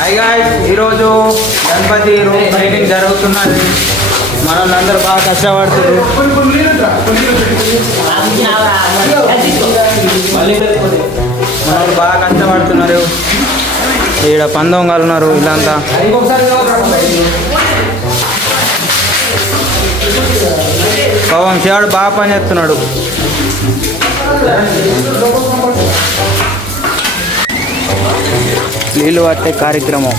Hi guys, ఈరోజు Ganapati room training జరుగుతున్నది. మనల్ని బాగా కష్టపడుతున్నారు. మనల్ని బాగా కష్టపడుతున్నారు. ఈడ పందొంగలు ఉన్నారు. ఇలాంతా పాపం శివాడు బాగా పని చేస్తున్నాడు. నీళ్ళు పట్టే కార్యక్రమం.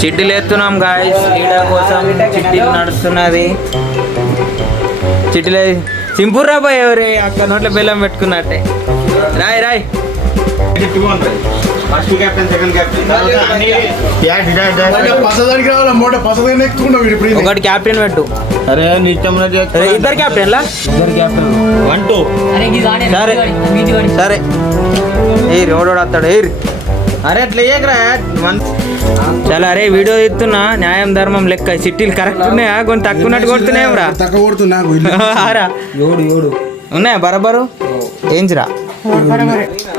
చిట్టీలు ఎత్తున్నాం గాయస్. నీడ కోసం చిట్టీలు నడుస్తున్నది. చిట్టీలు సింపుర్రా పోయి ఎవరి అక్కడ నోట్లో బెల్లం పెట్టుకున్నట్టే. రాయ్ రాయ్. ఒకటి క్యాప్టెన్ పెట్టు. అరే ఇద్దరు క్యాప్టెన్లా? ఇద్దరు క్యాప్టెన్. 1 2 సరే సరే. ఏ రోడ్ వస్తాడు. ఏ అరే అట్లా చాలా. అరే వీడియో ఇస్తున్నా. న్యాయం ధర్మం లెక్క. చిట్టీలు కరెక్ట్ ఉన్నాయా? కొంచెం తక్కువ ఉన్నట్టు కొడుతున్నాయేమ్రా. ఉన్నాయా బరాబరు? ఏంచిరా.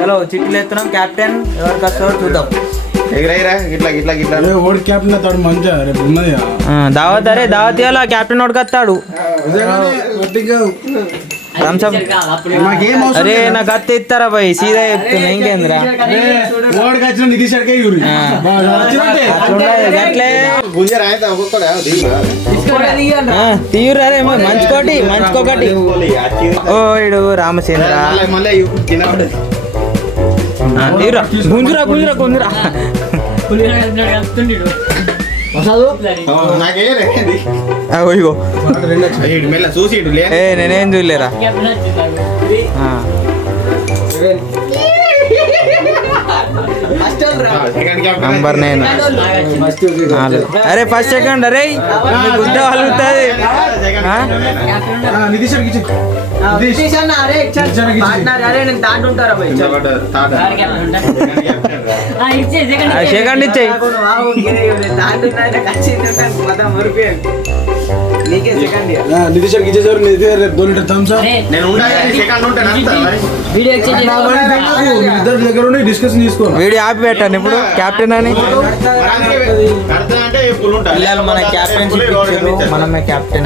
హలో, చిట్టీలు ఎత్తున్నాం. క్యాప్టెన్ ఎవరికి వస్తారో చూద్దాం. దావత్. అరే దావత్ ఇవ్వాలా? క్యాప్టెన్ వాడికి వస్తాడు. అరే నాకు అత్త ఇస్తారా భయ్? సీదా చెప్తున్నా. ఇంకేంద్రా తీయురు. అరే మంచుకోటి మంచుకోకటి. ఓ ఇడు రామచంద్ర. తీరా గుంజురా గుంజురా గుంజురా. నేనేం చూడలేరా. నంబర్ 9. అరే ఫస్ట్ సెకండ్. అరే గుద్ద వాళ్ళుతుంది. సెకండ్ ఇచ్చేయి. వీడియో ఆపి పెట్టండి ఇప్పుడు. క్యాప్టెన్ అని మన క్యాప్టెన్ మనమే క్యాప్టెన్.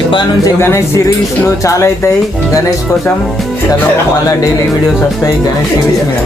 ఇప్పటి నుంచి గణేష్ సిరీస్ లో చాలా అవుతాయి. గణేష్ కోసం మళ్ళీ డైలీ వీడియోస్ వస్తాయి గణేష్ సిరీస్ మీద.